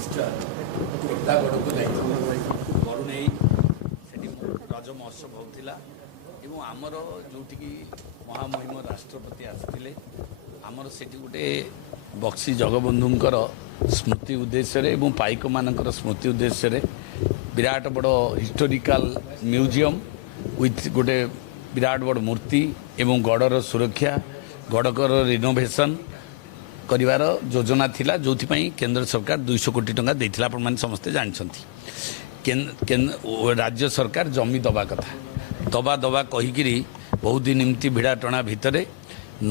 ଇଷ୍ଟ ଖୋର୍ଦ୍ଧାଗଡ଼କୁ ଯାଇଥିଲୁ ବରୁଣେଇ ସେଠି ରଜ ମହୋତ୍ସବ ହେଉଥିଲା ଏବଂ ଆମର ଯେଉଁଠିକି ମହାମହିମ ରାଷ୍ଟ୍ରପତି ଆସିଥିଲେ ଆମର ସେଠି ଗୋଟେ ବକ୍ସି ଜଗବନ୍ଧୁଙ୍କର ସ୍ମୃତି ଉଦ୍ଦେଶ୍ୟରେ ଏବଂ ପାଇକମାନଙ୍କର ସ୍ମୃତି ଉଦ୍ଦେଶ୍ୟରେ ବିରାଟ ବଡ଼ ହିଷ୍ଟୋରିକାଲ ମ୍ୟୁଜିୟମ୍ ୱିଥ୍ ଗୋଟେ ବିରାଟ ବଡ଼ ମୂର୍ତ୍ତି ଏବଂ ଗଡ଼ର ସୁରକ୍ଷା ଗଡ଼କର ରିନୋଭେସନ୍ କରିବାର ଯୋଜନା ଥିଲା ଯେଉଁଥିପାଇଁ କେନ୍ଦ୍ର ସରକାର 200 କୋଟି ଟଙ୍କା ଦେଇଥିଲା ଆପଣମାନେ ସମସ୍ତେ ଜାଣିଛନ୍ତି ରାଜ୍ୟ ସରକାର ଜମି ଦେବା କଥା ଦବା କହିକିରି ବହୁତ ଦିନ ଏମିତି ଭିଡ଼ା ଟଣା ଭିତରେ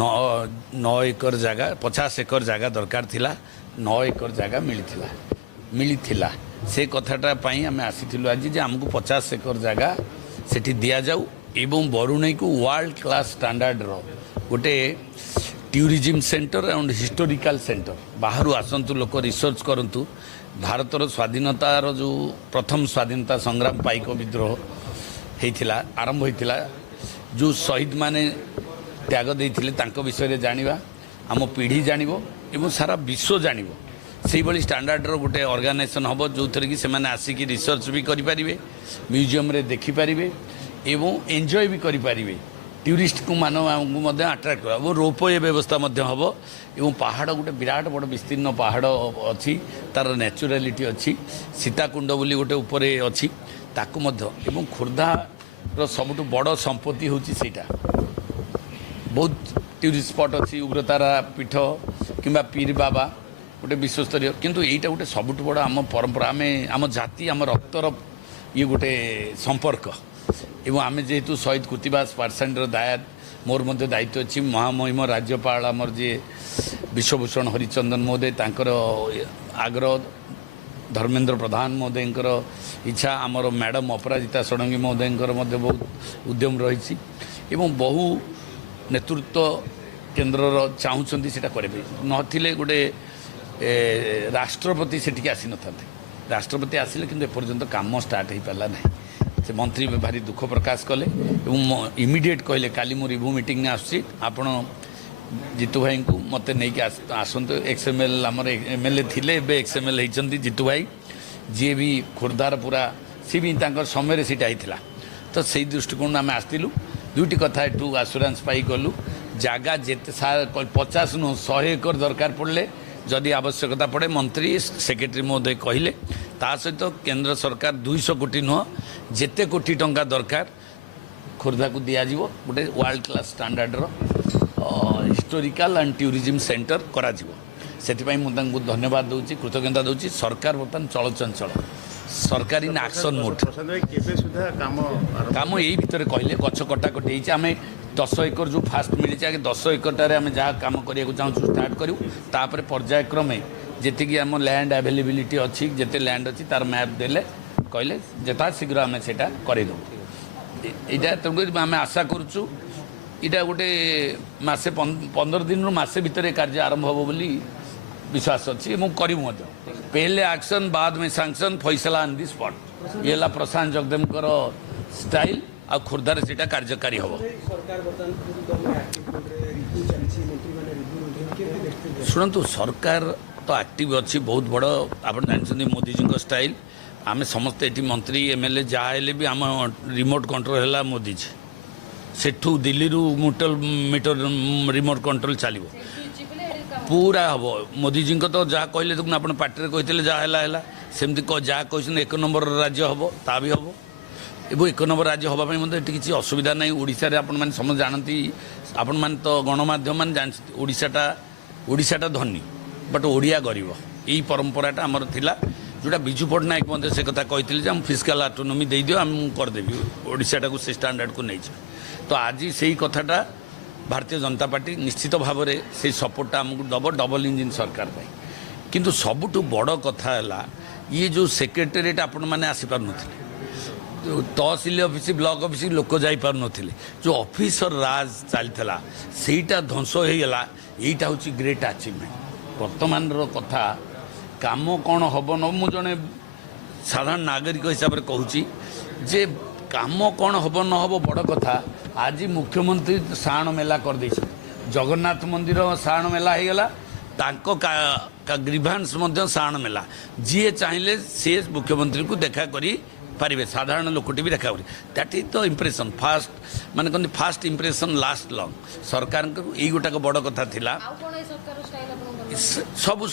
9 ଏକର ଜାଗା 50 ଏକର ଜାଗା ଦରକାର ଥିଲା 9 ଏକର ଜାଗା ମିଳିଥିଲା ସେ କଥାଟା ପାଇଁ ଆମେ ଆସିଥିଲୁ ଆଜି ଯେ ଆମକୁ 50 ଏକର ଜାଗା ସେଠି ଦିଆଯାଉ ଏବଂ ବରୁଣେଇକୁ ୱାର୍ଲଡ କ୍ଲାସ୍ ଷ୍ଟାଣ୍ଡାର୍ଡର ଗୋଟେ tourism centre and historical centre ବାହାରୁ ଆସନ୍ତୁ ଲୋକ ରିସର୍ଚ୍ଚ କରନ୍ତୁ ଭାରତର ସ୍ୱାଧୀନତାର ଯେଉଁ ପ୍ରଥମ ସ୍ୱାଧୀନତା ସଂଗ୍ରାମ ପାଇକ ବିଦ୍ରୋହ ହେଇଥିଲା ଆରମ୍ଭ ହେଇଥିଲା ଯେଉଁ ଶହୀଦମାନେ ତ୍ୟାଗ ଦେଇଥିଲେ ତାଙ୍କ ବିଷୟରେ ଜାଣିବା ଆମ ପିଢ଼ି ଜାଣିବ ଏବଂ ସାରା ବିଶ୍ୱ ଜାଣିବ ସେଇଭଳି ଷ୍ଟାଣ୍ଡାର୍ଡର ଗୋଟେ ଅର୍ଗାନାଇଜେସନ୍ ହେବ ଯେଉଁଥିରେ କି ସେମାନେ ଆସିକି ରିସର୍ଚ୍ଚ ବି କରିପାରିବେ ମ୍ୟୁଜିୟମ୍ରେ ଦେଖିପାରିବେ ଏବଂ ଏନ୍ଜୟ ବି କରିପାରିବେ ଟୁରିଷ୍ଟକୁ ମାନଙ୍କୁ ମଧ୍ୟ ଆଟ୍ରାକ୍ଟ କରିବ ଏବଂ ରୋପୱେ ବ୍ୟବସ୍ଥା ମଧ୍ୟ ହେବ ଏବଂ ପାହାଡ଼ ଗୋଟେ ବିରାଟ ବଡ଼ ବିସ୍ତୀର୍ଣ୍ଣ ପାହାଡ଼ ଅଛି ତା'ର ନ୍ୟାଚୁରାଲିଟି ଅଛି ସୀତାକୁଣ୍ଡ ବୋଲି ଗୋଟେ ଉପରେ ଅଛି ତାକୁ ମଧ୍ୟ ଏବଂ ଖୋର୍ଦ୍ଧାର ସବୁଠୁ ବଡ଼ ସମ୍ପତ୍ତି ହେଉଛି ସେଇଟା ବହୁତ ଟୁରିଷ୍ଟ ସ୍ପଟ୍ ଅଛି ଉଗ୍ରତାରା ପୀଠ କିମ୍ବା ପୀର ବାବା ଗୋଟେ ବିଶ୍ୱସ୍ତରୀୟ କିନ୍ତୁ ଏଇଟା ଗୋଟେ ସବୁଠୁ ବଡ଼ ଆମ ପରମ୍ପରା ଆମେ ଆମ ଜାତି ଆମ ରକ୍ତର ଇଏ ଗୋଟେ ସମ୍ପର୍କ ଏବଂ ଆମେ ଯେହେତୁ ଶହୀଦ କୃତିବାସ ପାଠଶାଣୀର ଦାୟାଦ ମୋର ମଧ୍ୟ ଦାୟିତ୍ୱ ଅଛି ମହାମହିମ ରାଜ୍ୟପାଳ ଆମର ଯିଏ ବିଶ୍ୱଭୂଷଣ ହରିଚନ୍ଦନ ମହୋଦୟ ତାଙ୍କର ଆଗ୍ରହ ଧର୍ମେନ୍ଦ୍ର ପ୍ରଧାନ ମହୋଦୟଙ୍କର ଇଚ୍ଛା ଆମର ମ୍ୟାଡ଼ାମ୍ ଅପରାଜିତା ଷଡ଼ଙ୍ଗୀ ମହୋଦୟଙ୍କର ମଧ୍ୟ ବହୁତ ଉଦ୍ୟମ ରହିଛି ଏବଂ ବହୁ ନେତୃତ୍ୱ କେନ୍ଦ୍ରର ଚାହୁଁଛନ୍ତି ସେଇଟା କରିବେ ନଥିଲେ ଗୋଟେ ରାଷ୍ଟ୍ରପତି ସେଠିକି ଆସିନଥାନ୍ତେ ରାଷ୍ଟ୍ରପତି ଆସିଲେ କିନ୍ତୁ ଏପର୍ଯ୍ୟନ୍ତ କାମ ଷ୍ଟାର୍ଟ ହୋଇପାରିଲା ନାହିଁ ସେ ମନ୍ତ୍ରୀ ଭାରି ଦୁଃଖ ପ୍ରକାଶ କଲେ ଏବଂ ଇମିଡ଼ିଏଟ୍ କହିଲେ କାଲି ମୁଁ ରିଭ୍ୟୁ ମିଟିଂରେ ଆସୁଛି ଆପଣ ଜିତୁ ଭାଇଙ୍କୁ ମୋତେ ନେଇକି ଆସନ୍ତୁ XML ଆମର MLA ଥିଲେ ଏବେ XML ହେଇଛନ୍ତି ଜିତୁ ଭାଇ ଯିଏ ବି ଖୋର୍ଦ୍ଧାର ପୁରା ସିଏ ବି ତାଙ୍କର ସମୟରେ ସେଇଟା ହେଇଥିଲା ତ ସେଇ ଦୃଷ୍ଟିକୋଣରୁ ଆମେ ଆସିଥିଲୁ ଦୁଇଟି କଥା ଏଠୁ ଆସୁରାନ୍ସ ପାଇ ଗଲୁ ଜାଗା ଯେତେ 50 ନୁହଁ 100 ଏକର ଦରକାର ପଡ଼ିଲେ ଯଦି ଆବଶ୍ୟକତା ପଡ଼େ ମନ୍ତ୍ରୀ ସେକ୍ରେଟାରୀ ମହୋଦୟ କହିଲେ ତା ସହିତ କେନ୍ଦ୍ର ସରକାର 200 କୋଟି ନୁହଁ ଯେତେ କୋଟି ଟଙ୍କା ଦରକାର ଖୋର୍ଦ୍ଧାକୁ ଦିଆଯିବ ଗୋଟେ ୱାର୍ଲଡ କ୍ଲାସ୍ ଷ୍ଟାଣ୍ଡାର୍ଡର ହିଷ୍ଟୋରିକାଲ ଆଣ୍ଡ ଟୁରିଜିମ୍ ସେଣ୍ଟର କରାଯିବ ସେଥିପାଇଁ ମୁଁ ତାଙ୍କୁ ଧନ୍ୟବାଦ ଦେଉଛି କୃତଜ୍ଞତା ଦେଉଛି ସରକାର ବର୍ତ୍ତମାନ ଚଳଚଞ୍ଚଳ ସରକାରୀ ଆକ୍ସନ୍ ମୋଡ୍ କାମ ଏଇ ଭିତରେ କହିଲେ ଗଛ କଟାକଟି ହେଇଛି ଆମେ 10 ଏକର ଯେଉଁ ଫାଷ୍ଟ ମିଳିଛି ଆଗେ 10 ଏକରଟାରେ ଆମେ ଯାହା କାମ କରିବାକୁ ଚାହୁଁଛୁ ଷ୍ଟାର୍ଟ କରିବୁ ତାପରେ ପର୍ଯ୍ୟାୟକ୍ରମେ ଯେତିକି ଆମ ଲ୍ୟାଣ୍ଡ ଆଭେଲେବିଲିଟି ଅଛି ଯେତେ ଲ୍ୟାଣ୍ଡ ଅଛି ତାର ମ୍ୟାପ୍ ଦେଲେ କହିଲେ ଯଥା ଶୀଘ୍ର ଆମେ ସେଇଟା କରିଦେବୁ ଏଇଟା ତେଣୁକରି ଆମେ ଆଶା କରୁଛୁ ଏଇଟା ଗୋଟେ ମାସେ 15 ଦିନରୁ ମାସେ ଭିତରେ କାର୍ଯ୍ୟ ଆରମ୍ଭ ହେବ ବୋଲି विश्वास अच्छी करूँ पहले एक्शन बाद में सैंक्शन फैसला ऑन दी स्पॉट ये है प्रशांत जगदेव स्टाइल आ खोर्धार से कार्यकारी हम शुणु सरकार तो एक्टिव अच्छी बहुत बड़ आप जानते मोदीजी स्टाइल आम समस्ते ये मंत्री MLA जहाँ भी आम रिमोट कंट्रोल है मोदीजी सेठू दिल्ली मीटर रिमोट कंट्रोल चलो पूरा हम मोदीजी तो जहाँ कहले देखुन आप पार्टी कहते जहाँ सेमती जहाँ कह 1 नंबर राज्य हम ता भी हम एवं 1 नंबर राज्य हाँपाई मतलब किसी असुविधा नहीं ओडिशा रे आपण माने समझ जानती आपण माने तो गणमाध्यम मान जानते ओडिशाटा धनी बट ओडिया गरीब यही परंपराटा आमर थिला जोटा विजु पट्टनायक मध्य से कथा कहते हम फिस्काल ऑटोनॉमी दे दियो हम करदेवी ओडिशाटा को से स्टैंडर्ड को नहीं तो आज से कथाटा भारतीय जनता पार्टी निश्चित भाव में से सपोर्टा आमको दब डबल इंजिन सरकार किंतु सबुठु बड़ कथा है ये जो सेक्रेटेरिएट आपण मैंने आसीपार नुले तहसिल ऑफिस ब्लॉक ऑफिस लोक जापार नुले जो ऑफिसर राज चलता सेटा ध्वंस हो गला यहीटा हूँ ग्रेट अचीवमेंट वर्तमान कथा काम कौन हम न मु जड़े साधारण नागरिक हिसाब से कहूँ जे काम कौन हम न हम बड़ कथा आज मुख्यमंत्री साण मेला कर जगन्नाथ मंदिर साण मेला हो गला ଗ୍ରିଭାନ୍ସ ମଧ୍ୟ ସାଣ ମେଲା ଯିଏ ଚାହିଁଲେ ସିଏ ମୁଖ୍ୟମନ୍ତ୍ରୀଙ୍କୁ ଦେଖା କରି ପାରିବେ ସାଧାରଣ ଲୋକଟି ବି ଦେଖା କରି that is the impression first ମାନେ କହନ୍ତି ଫାଷ୍ଟ ଇମ୍ପ୍ରେସନ୍ ଲାଷ୍ଟ ଲଙ୍ଗ୍ ସରକାରଙ୍କ ଏଇ ଗୋଟାକ ବଡ଼ କଥା ଥିଲା ସବୁ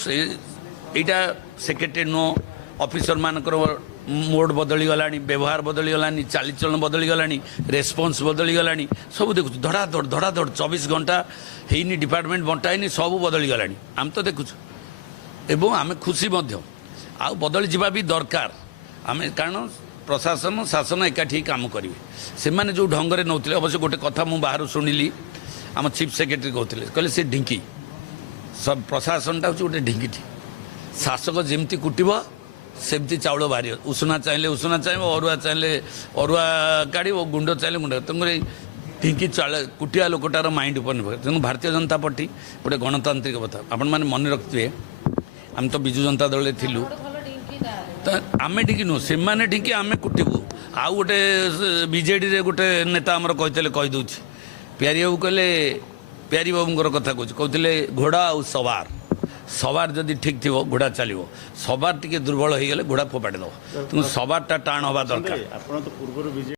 ଏଇଟା ସେକ୍ରେଟାରୀ ନୁହଁ ଅଫିସର ମାନଙ୍କର ମୋଡ୍ ବଦଳିଗଲାଣି ବ୍ୟବହାର ବଦଳିଗଲାଣି ଚାଲିଚଳନ ବଦଳିଗଲାଣି ରେସ୍ପନ୍ସ ବଦଳିଗଲାଣି ସବୁ ଦେଖୁଛୁ ଧଡ଼ାଧଡ଼ 24 ଘଣ୍ଟା ହେଇନି ଡିପାର୍ଟମେଣ୍ଟ ବଣ୍ଟା ହେଇନି ସବୁ ବଦଳିଗଲାଣି ଆମେ ତ ଦେଖୁଛୁ ଏବଂ ଆମେ ଖୁସି ମଧ୍ୟ ଆଉ ବଦଳି ଯିବା ବି ଦରକାର ଆମେ କାରଣ ପ୍ରଶାସନ ଶାସନ ଏକାଠି କାମ କରିବେ ସେମାନେ ଯେଉଁ ଢଙ୍ଗରେ ନେଉଥିଲେ ଅବଶ୍ୟ ଗୋଟେ କଥା ମୁଁ ବାହାରୁ ଶୁଣିଲି ଆମ ଚିଫ୍ ସେକ୍ରେଟାରୀ କହୁଥିଲେ କହିଲେ ସେ ଢିଙ୍କି ପ୍ରଶାସନଟା ହେଉଛି ଗୋଟେ ଢିଙ୍କିଟି ଶାସକ ଯେମିତି କୁଟିବ ସେମିତି ଚାଉଳ ବାହାରିବ ଉଷୁନା ଚାହିଁଲେ ଉଷୁନା ଚାହିଁବ ଅରୁଆ ଚାହିଁଲେ ଅରୁଆ କାଢ଼ିବ ଗୁଣ୍ଡ ଚାହିଁଲେ ଗୁଣ୍ଡ ତେଣୁକରି ଢିଙ୍କି କୁଟିଆ ଲୋକଟାର ମାଇଣ୍ଡ ଉପରେ ନିର୍ଭର ତେଣୁ ଭାରତୀୟ ଜନତା ପାର୍ଟି ଗୋଟେ ଗଣତାନ୍ତ୍ରିକ କଥା ଆପଣମାନେ ମନେ ରଖିଥିବେ ଆମେ ତ ବିଜୁ ଜନତା ଦଳରେ ଥିଲୁ ତ ଆମେ ଢିଙ୍କି ନୁହଁ ସେମାନେ ଢିଙ୍କି ଆମେ କୁଟିବୁ ଆଉ ଗୋଟେ ବିଜେଡ଼ିରେ ଗୋଟେ ନେତା ଆମର କହିଥିଲେ କହିଦେଉଛି ପ୍ୟାରୀ ବାବୁ କହିଲେ ପ୍ୟାରୀ ବାବୁଙ୍କର କଥା କହୁଥିଲେ ଘୋଡ଼ା ଆଉ ସବାର ଯଦି ଠିକ୍ ଥିବ ଘୋଡ଼ା ଚାଲିବ ସବାର ଟିକେ ଦୁର୍ବଳ ହେଇଗଲେ ଘୋଡ଼ା ଫୋପାଡ଼ି ଦେବ ତେଣୁ ସବାରଟା ଟାଣ ହେବା ଦରକାର।